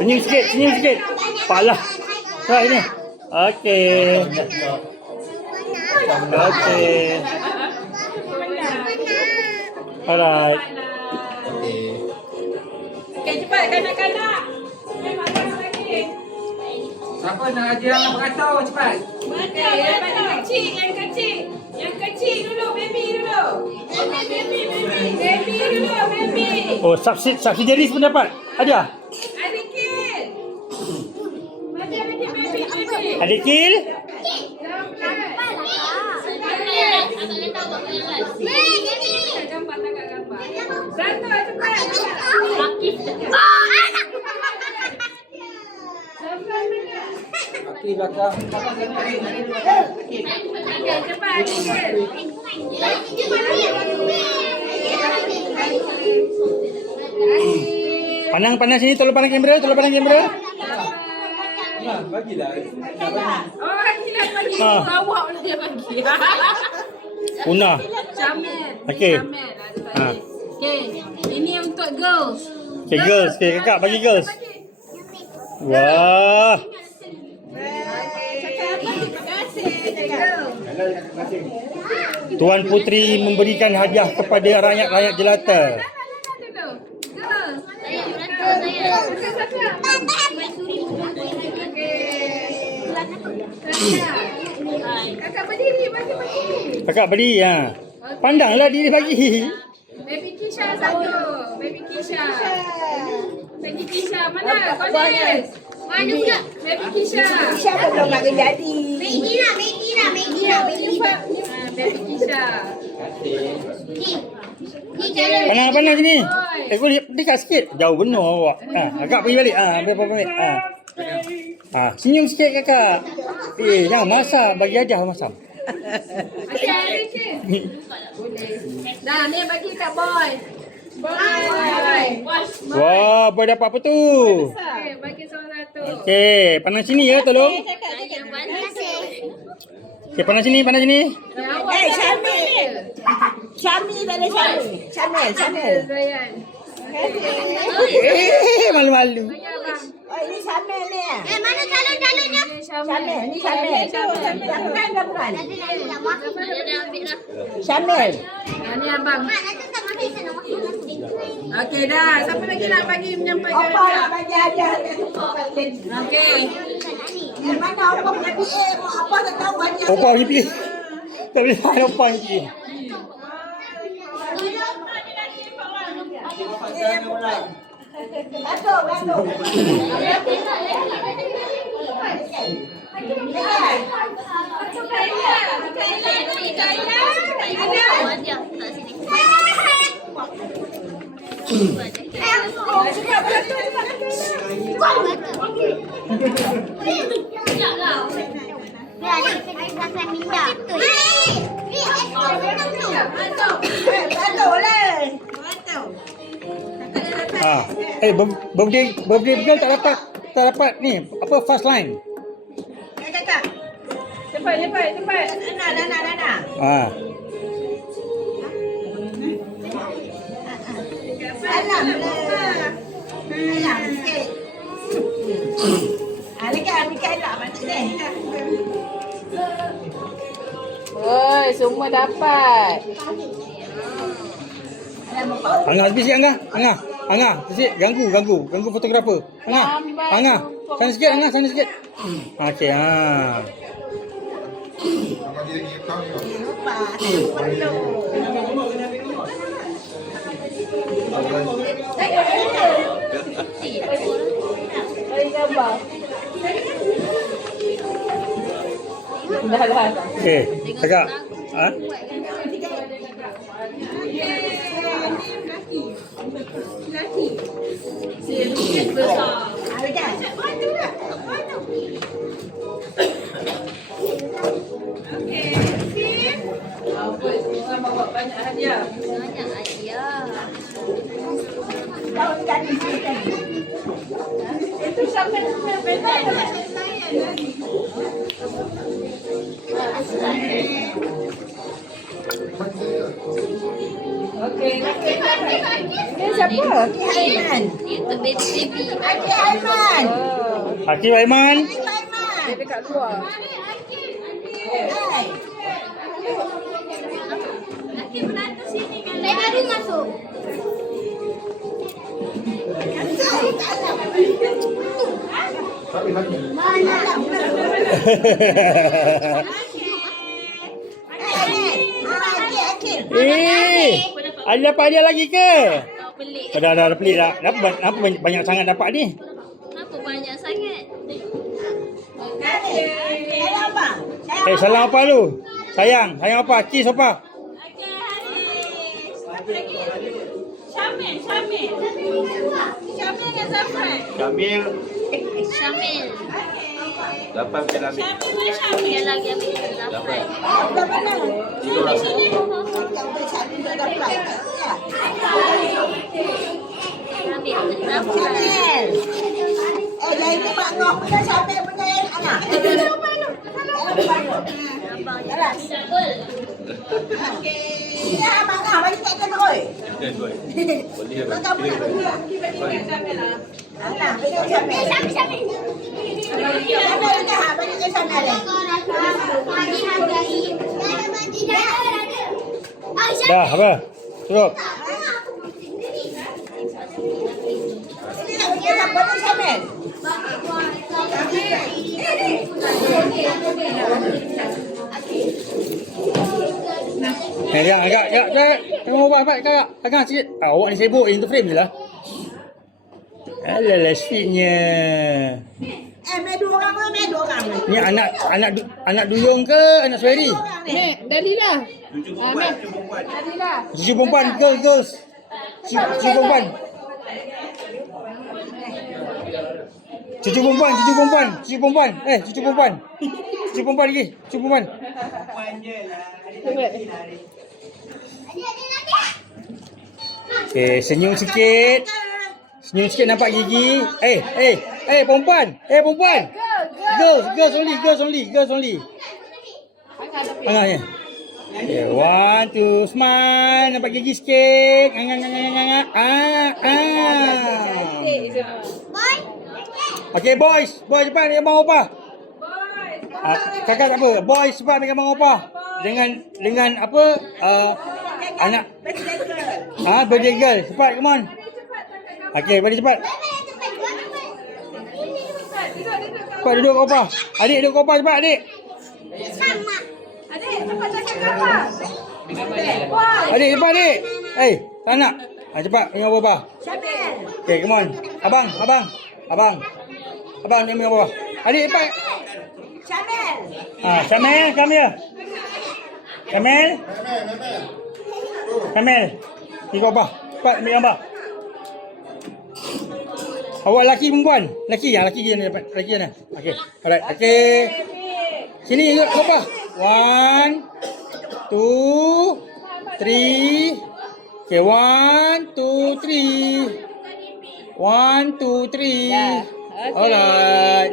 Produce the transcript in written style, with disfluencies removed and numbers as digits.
Senyum sikit, senyum sikit. Pala. Try ni. Okey. Okey. Alright. Okey, cepat kanak-kanak. Makan lagi. Siapa nak ajar anak beratur cepat? Okey, yang kecil, yang kecil. Yang kecil dulu, baby dulu. Baby dulu, baby. Oh, subsidiary pun dapat. Ada. Adikil. Macam ni baby, baby. Adikil. Gambar tangkap gambar. Satu cepat. Okey belakang. Okey, cepat adikil. Pandang sini, tolong pandang kamera, Nah, bagilah. Oh, Akilah bagi. Ah. Bawa dia bagi. Una. Camel. Okey. Camel lah dia Ah. bagi. Okey, ini untuk girls. Okay, girls. Okay, kakak bagi girls. Wah. Tuan Putri memberikan hadiah kepada rakyat-rakyat jelata. Kakak berdiri, bagi. Kakak beri ya. Pandanglah diri bagi. Baby Kisha satu. Baby Kisha. Baby Kisha mana? Konis. Mana pula? Baby Kisha. Siapa belum nak jadi? Baby Kisha. Pandang sini. Boleh dekat sikit. Jauh benar awak. Kakak pergi balik. Balik. Senyum sikit kakak. Jangan masam. Bagi hadiah masam. Dah, ni bagi kat boy. Boy. Wah, boy dapat apa tu? Okey, bagi seorang tu. Okey, pandang sini ya tolong. Okey, pandang sini. Syamil tak ada Syamil. Syamil. Zayan. Malu-malu. Bagi abang. Oh, ini Syamil ni. Mana calon-calonnya? Syamil. Ni Syamil. Bukan. Ambil lah. Syamil. Ni abang. Nanti sama kita nak makan nasi. Okey dah. Siapa lagi nak bagi menyampaikan? Apa nak bagi hadiah? Okey. Mana apa punya PA? Apa tak tahu hadiah? Opa pergi pilih. Tak boleh ada opa pergi pilih. Batuk. Hadiah tak sini. Birthday girl tak dapat ni apa fast line. Kakak. Cepat. Nana. Salam. Sikit. Dekat nak macam ni. Oi, semua dapat. Angah sikit Angah. Sikit ganggu fotografer. Angah. Sana sikit. Okey Lupa. Dah. Okey, kakak. Bawa banyak hadiah. Banyak hadiah. Tahun kali sikit. Itu sampai beda ya. Okey. Ni siapa? Ki Aiman. Ni untuk baby-baby. Ki Aiman. Hakim Aiman. Ki Aiman. Dia dekat luar. Hai. Saya baru masuk. Ada dapat hadiah lagi ke? Oh, pelik. Dah pelik dah. Dapat apa banyak sangat dapat ni? Kenapa banyak sangat? Salam apa lu? Sayang apa? Kiss apa? Syamil Syamil. 8 ke Nabi. Dia lagi ambil 8. Ambil 8. Yang ini Mak Noh punya Syamil punya anak. Abang jalan. Ini Abang Noh bagi tak kena oi. Boleh Kau tak boleh bagi. Alah, bagi Syamil. Syamil dah bagi Syamil. Dah apa? Cukup. Ini nak bagi siapa tu Syamil? Dia agak tengok awak agak agak sikit. Awak ni sibuk into frame je lah. Alah sweetnya. Mai dua orang. Ni anak duyung ke anak sueri? Mek, Dalila. Mek. Dalila. Cucu perempuan, girls. Cucu perempuan. Cucu perempuan. Cucu perempuan lagi. Cucu perempuan. Okey, senyum sikit. Senyum sikit nampak gigi. Perempuan. Girls only. Angah ni. Okay, 1, 2, smile. Nampak gigi sikit. Okay, boys cepat ambil abang opah. Kakak tak apa. Boys cepat ambil abang opah. Dengan apa? Anak. Birthday girl. Cepat, come on. Okay, balik cepat. Cepat duduk kat opah. Adik duduk kat opah cepat, adik. Adik, cepat cakap apa? Adik cepat, adik. Tak nak. Cepat dengan opah. Okay, come on. Abang. Abang ni dengan opah. Adik cepat. Syamil, come here. Syamil. Pergi opah. Cepat ambil gambar. Awak laki perempuan? Laki yang dapat. Laki mana? Okey. Alright. Okey. Sini ikut opah. 1, 2, 3. Okay, 1, 2, 3. 1, 2, 3. Alright.